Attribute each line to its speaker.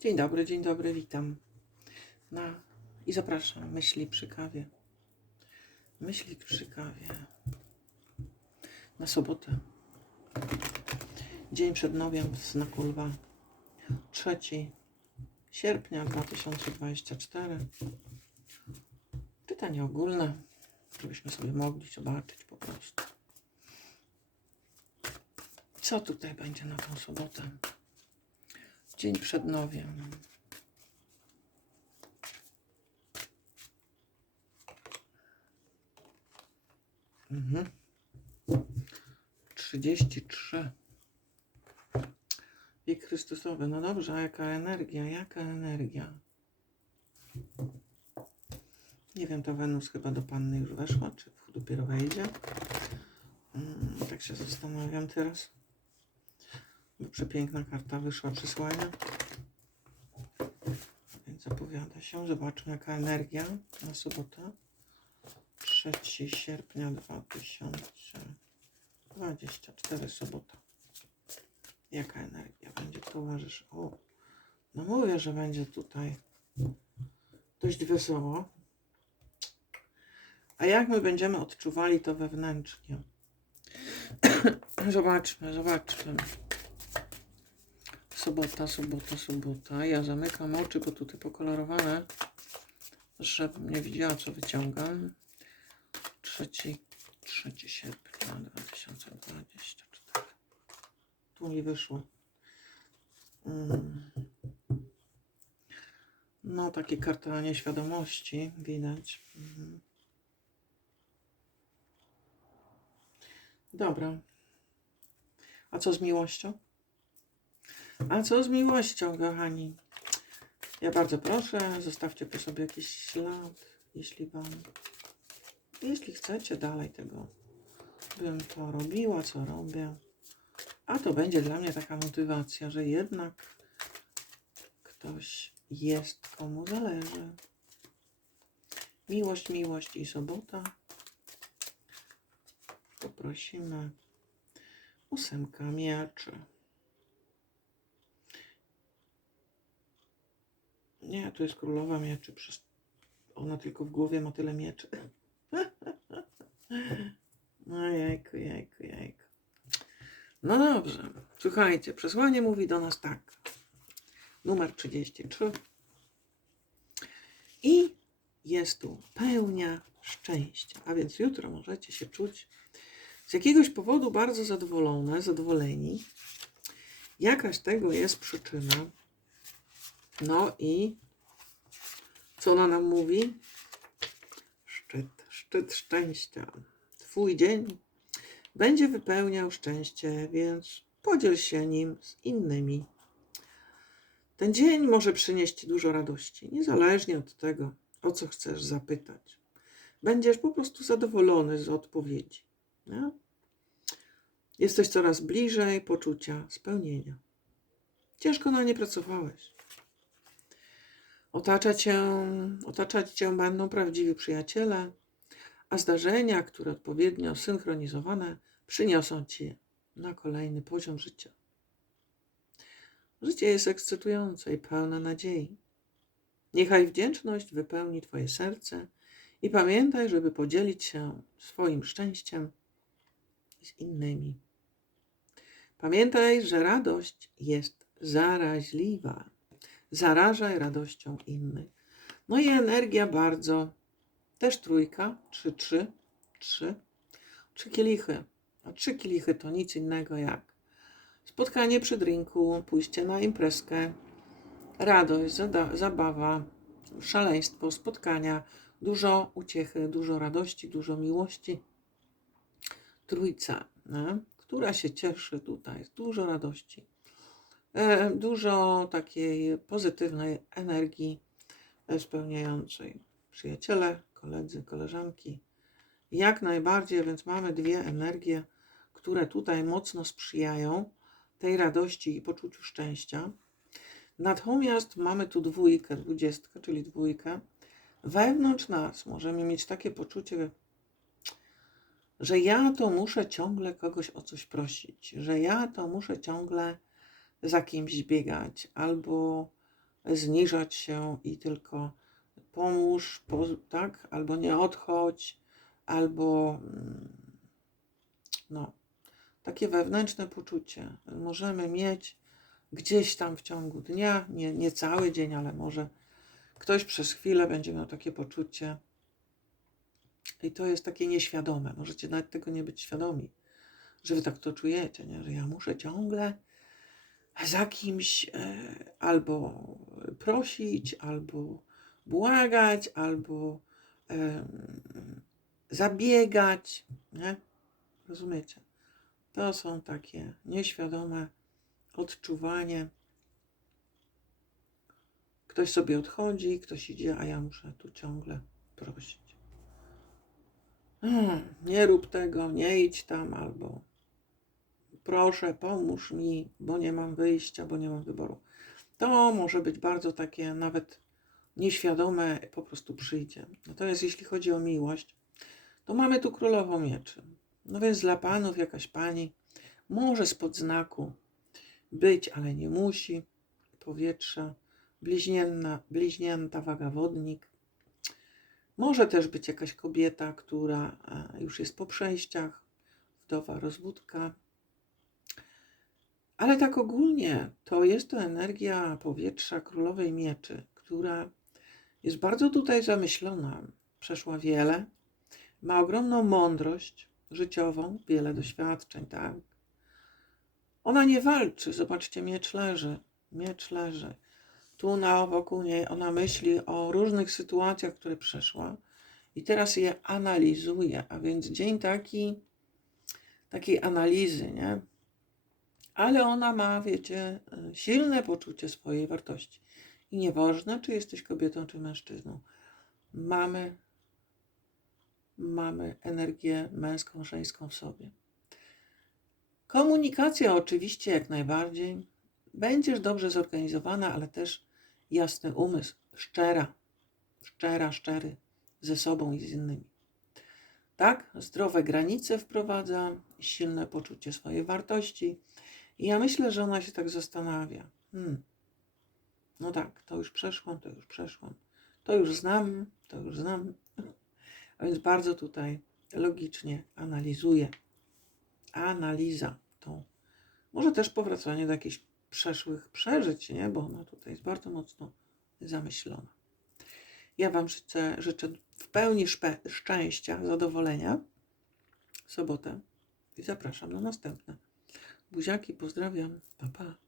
Speaker 1: Dzień dobry, dzień dobry, witam. Na i zapraszam. Myśli przy kawie. Myśli przy kawie. Na sobotę. Dzień przed nowiem z Nakulwa. 3 sierpnia 2024. Czytanie ogólne, żebyśmy sobie mogli zobaczyć po prostu. Co tutaj będzie na tą sobotę? Dzień przed nowiem. Mhm. 33. Wiek Chrystusowy. No dobrze, a jaka energia? Jaka energia? Nie wiem, to Wenus chyba do Panny już weszła, czy dopiero wejdzie. Mm, tak się zastanawiam teraz. Przepiękna karta wyszła przysłania. Więc zapowiada się. Zobaczmy jaka energia na sobotę. 3 sierpnia 2024 sobota. Jaka energia będzie towarzysz? O, no mówię, że będzie tutaj dość wesoło. A jak my będziemy odczuwali to wewnętrznie? zobaczmy, zobaczmy. Sobota, sobota, sobota. Ja zamykam oczy, bo tutaj pokolorowane, żebym nie widziała, co wyciągam. 3, 3 sierpnia 2024. Tu mi wyszło. Mm. No, takie karta nieświadomości widać. Mhm. Dobra. A co z miłością? A co z miłością, kochani? Ja bardzo proszę, zostawcie po sobie jakiś ślad, jeśli wam, jeśli chcecie dalej tego, bym to robiła, co robię. A to będzie dla mnie taka motywacja, że jednak ktoś jest, komu zależy. Miłość, miłość i sobota. Poprosimy ósemka mieczy. Nie, tu jest królowa mieczy. Ona tylko w głowie ma tyle mieczy. No jajku, jajku, jajku. No dobrze. Słuchajcie, przesłanie mówi do nas tak. Numer 33. I jest tu pełnia szczęścia. A więc jutro możecie się czuć z jakiegoś powodu bardzo zadowolone, zadowoleni. Jakaś tego jest przyczyna. No i co ona nam mówi? Szczyt, szczyt szczęścia. Twój dzień będzie wypełniał szczęście, więc podziel się nim z innymi. Ten dzień może przynieść dużo radości, niezależnie od tego, o co chcesz zapytać. Będziesz po prostu zadowolony z odpowiedzi. Nie? Jesteś coraz bliżej poczucia spełnienia. Ciężko na nie pracowałeś. Otacza cię, otaczać cię będą prawdziwi przyjaciele, a zdarzenia, które odpowiednio synchronizowane, przyniosą ci na kolejny poziom życia. Życie jest ekscytujące i pełne nadziei. Niechaj wdzięczność wypełni Twoje serce i pamiętaj, żeby podzielić się swoim szczęściem z innymi. Pamiętaj, że radość jest zaraźliwa. Zarażaj radością innych. No i energia bardzo, też trójka, trzy, trzy, trzy, trzy kielichy. A trzy kielichy to nic innego jak spotkanie przy drinku, pójście na imprezkę, radość, zabawa, szaleństwo, spotkania, dużo uciechy, dużo radości, dużo miłości. Trójca, która się cieszy tutaj, dużo radości, dużo takiej pozytywnej energii e, spełniającej. Przyjaciele, koledzy, koleżanki, jak najbardziej, więc mamy dwie energie, które tutaj mocno sprzyjają tej radości i poczuciu szczęścia. Natomiast mamy tu dwójkę, dwudziestkę, czyli dwójkę. Wewnątrz nas możemy mieć takie poczucie, że ja to muszę ciągle kogoś o coś prosić, że ja to muszę ciągle za kimś biegać, albo zniżać się i tylko pomóż, po, tak? Albo nie odchodź, albo mm, no, takie wewnętrzne poczucie możemy mieć gdzieś tam w ciągu dnia, nie, nie cały dzień, ale może ktoś przez chwilę będzie miał takie poczucie. I to jest takie nieświadome. Możecie nawet tego nie być świadomi, że wy tak to czujecie, nie? że ja muszę ciągle za kimś e, albo prosić, albo błagać, albo zabiegać. Nie? Rozumiecie? To są takie nieświadome odczuwanie. Ktoś sobie odchodzi, ktoś idzie, a ja muszę tu ciągle prosić. Hmm, nie rób tego, nie idź tam, albo proszę, pomóż mi, bo nie mam wyjścia, bo nie mam wyboru. To może być bardzo takie nawet nieświadome, po prostu przyjdzie. Natomiast jeśli chodzi o miłość, to mamy tu królową mieczy. No więc dla panów jakaś pani może spod znaku być, ale nie musi. Powietrza, bliźnięta, bliźnięta waga wodnik. Może też być jakaś kobieta, która e, już jest po przejściach, wdowa, rozwódka. Ale tak ogólnie to jest to energia powietrza królowej mieczy, która jest bardzo tutaj zamyślona. Przeszła wiele, ma ogromną mądrość życiową, wiele doświadczeń, tak. Ona nie walczy, zobaczcie, miecz leży, miecz leży. Tu na wokół niej ona myśli o różnych sytuacjach, które przeszła i teraz je analizuje, a więc dzień taki, takiej analizy, nie? Ale ona ma, wiecie, silne poczucie swojej wartości. I nieważne, czy jesteś kobietą, czy mężczyzną. Mamy, mamy energię męską, żeńską w sobie. Komunikacja oczywiście jak najbardziej. Będziesz dobrze zorganizowana, ale też jasny umysł, szczera, szczera, szczery ze sobą i z innymi. Tak, zdrowe granice wprowadza, silne poczucie swojej wartości. I ja myślę, że ona się tak zastanawia. Hmm. No tak, to już przeszłam, to już przeszłam. To już znam, to już znam. A więc bardzo tutaj logicznie analizuje. Analiza tą. Może też powracanie do jakichś przeszłych przeżyć, nie? bo ona tutaj jest bardzo mocno zamyślona. Ja Wam życzę, życzę w pełni szczęścia, zadowolenia sobotę i zapraszam na następne. Buziaki, pozdrawiam. Pa, pa.